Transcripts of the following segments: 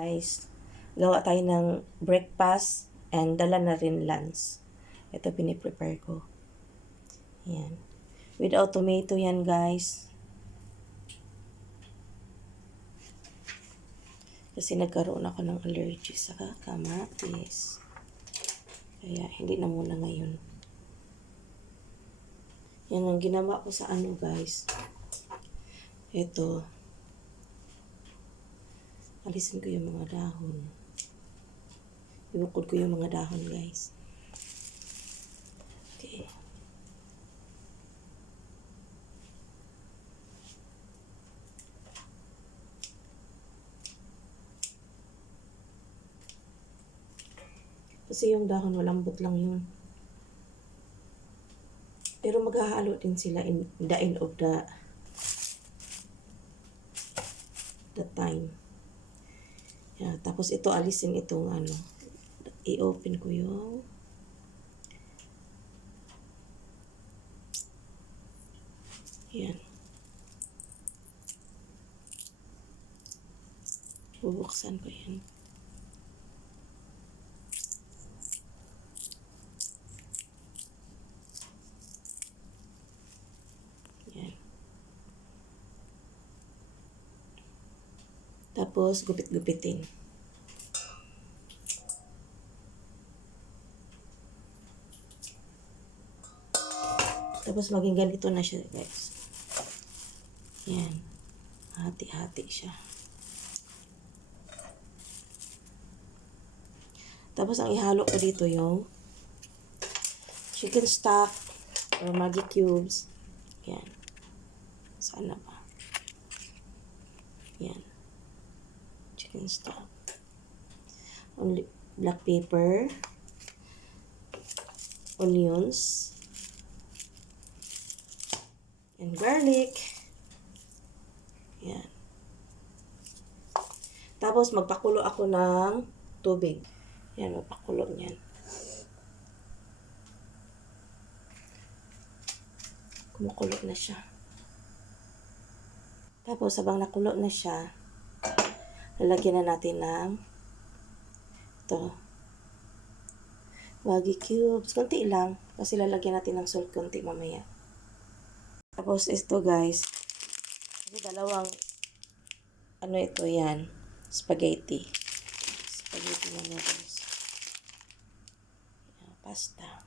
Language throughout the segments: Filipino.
Guys, gawa tayo ng breakfast and dala na rin lunch. Ito piniprepare ko. Yan. Without tomato yan, guys. Kasi nagkaroon ako ng allergy sa kamatis. Kaya hindi na muna ngayon. Yan ang ginawa ko sa ano, guys. Ito. Alisin ko yung mga dahon. Ibukod ko yung mga dahon, guys. Okay. Kasi yung dahon, malambot lang yun. Pero maghahalo din sila in the end of the time. Yeah, tapos ito, alisin itong ano. I-open ko yung yan. Bubuksan ko yan. Yan. Tapos, gupit-gupitin. Tapos, maging ganito na siya, guys. Yan. Hati-hati siya. Tapos, ang ihalo ko dito yung chicken stock or Maggi cubes. Yan. Sana ba? Yan. Chicken stock. Only black pepper. Onions. And garlic. Yan. Tapos, magpakulo ako ng tubig. Yan, magpakulo niyan. Kumukulo na siya. Tapos, habang nakulo na siya, lalagyan na natin ng ito. Maggi cubes. Konti lang. Kasi lalagyan natin ng salt konti mamaya. Tapos, ito guys. Dalawang ano ito yan. Spaghetti. Spaghetti na noodles. Pasta.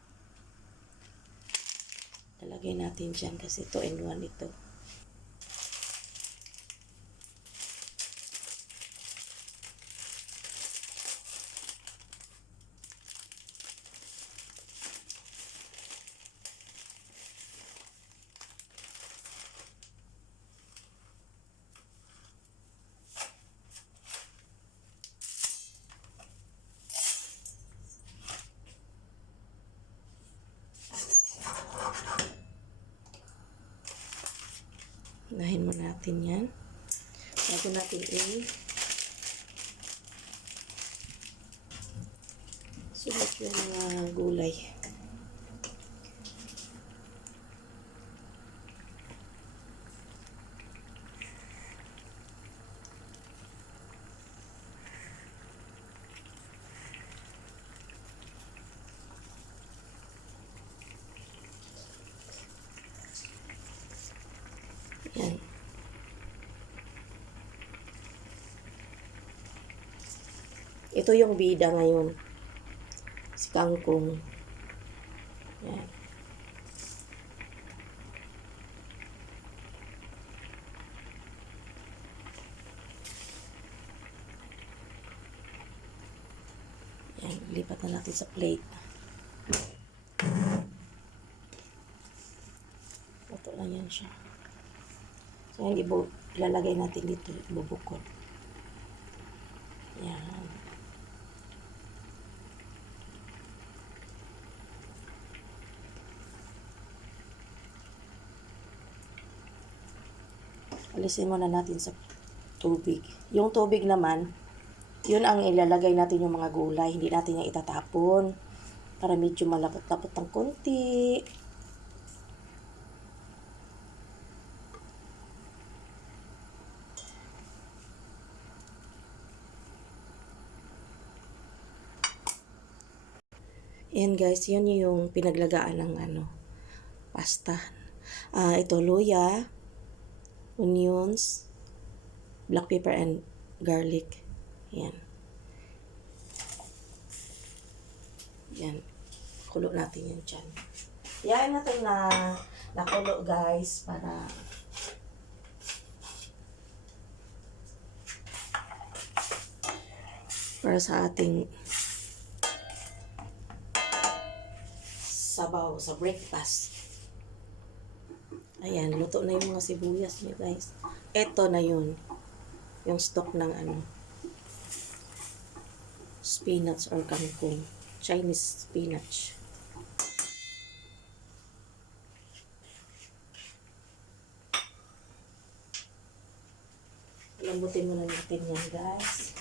Lalagay natin dyan kasi 2-in-1 ito. Unahin mo natin yan. Bago natin sulat yung mga gulay. Yan. Ito yung bida ngayon. Si kangkong. Yan. Yan. Lipat na natin sa plate. Ito lang yan siya. So, yan, ilalagay natin dito, ibubukod. Yan. Alisin muna natin sa tubig. Yung tubig naman, yun ang ilalagay natin yung mga gulay. Hindi natin yung itatapon. Para medyo malapot-lapot ng konti. Yan guys, yun yung pinaglagaan ng pasta. Ito luya, onions, black pepper and garlic. Yan. Yan. Kulo natin yan dyan. Yan natin na nakulo guys para sa ating sabaw sa breakfast. Ayan, luto na yung mga sibuyas niyo guys. Ito na yun. Yung stock ng spinach or kangkong. Chinese spinach. Lambutin muna natin yan guys.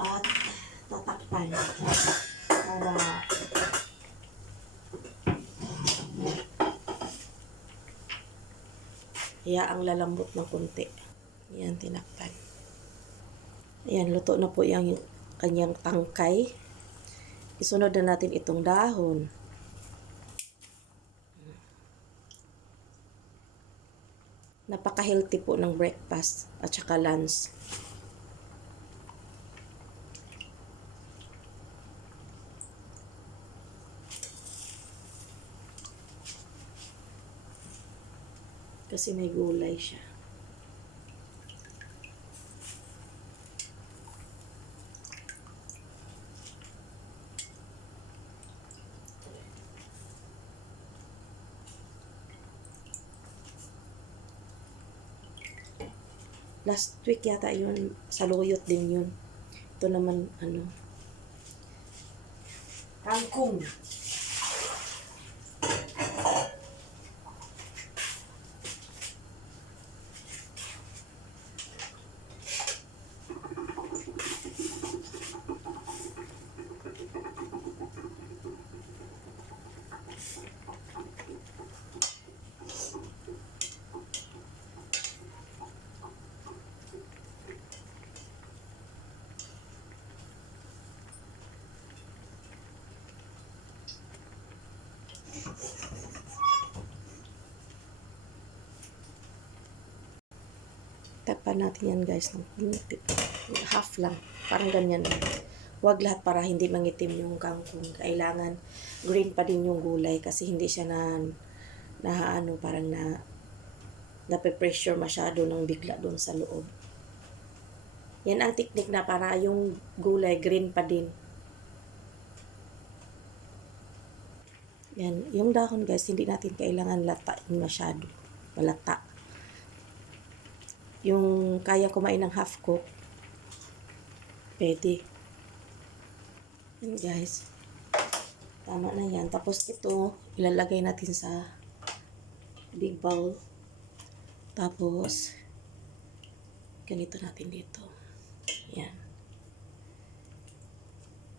At tatakpan para ang lalambot ng konti. Yan, tinakpan. Ayan, luto na po yung kanyang tangkay. Isunod na natin itong dahon. Napaka-healthy po ng breakfast at saka lunch. Kasi may gulay siya. Last week yata yun, saluyot din yun. Ito naman, kangkong. Tapan natin yan guys ng half lang, parang ganyan lang. Huwag lahat para hindi mangitim yung kangkong. Kailangan green pa din yung gulay kasi hindi siya parang nape-pressure masyado ng bigla doon sa loob. Yan ang technique na para yung gulay green pa din. Yan, yung dahon guys, hindi natin kailangan latain masyado. Malata. Yung kaya kumain ng half cook, pwede. Yan guys. Tama na yan. Tapos ito, ilalagay natin sa big bowl. Tapos, ganito natin dito. Yan.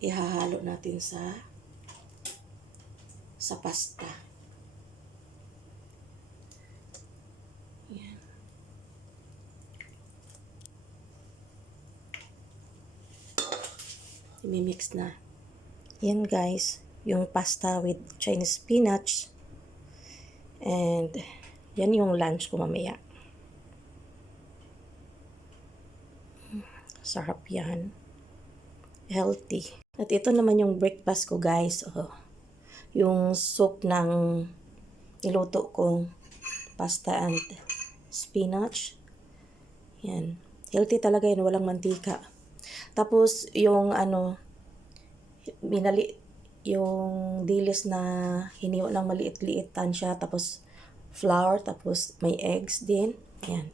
Ihahalo natin sa pasta. Yan. I-mix na. Yan guys, yung pasta with Chinese spinach. And yan yung lunch ko mamaya. Sarap yan. Healthy. At ito naman yung breakfast ko guys. Yung soup ng niluto ko. Pasta and spinach. Yan. Healthy talaga yan. Walang mantika. Tapos yung yung dilis na hiniwa ng maliit-liitan siya. Tapos flour. Tapos may eggs din. Yan.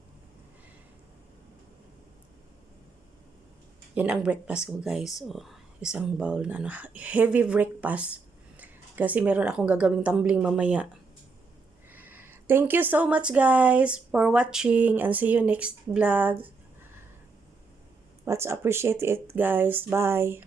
Yan ang breakfast ko guys. Isang bowl na heavy breakfast. Kasi meron akong gagawing tumbling mamaya. Thank you so much guys for watching and see you next vlog. Let's appreciate it guys. Bye.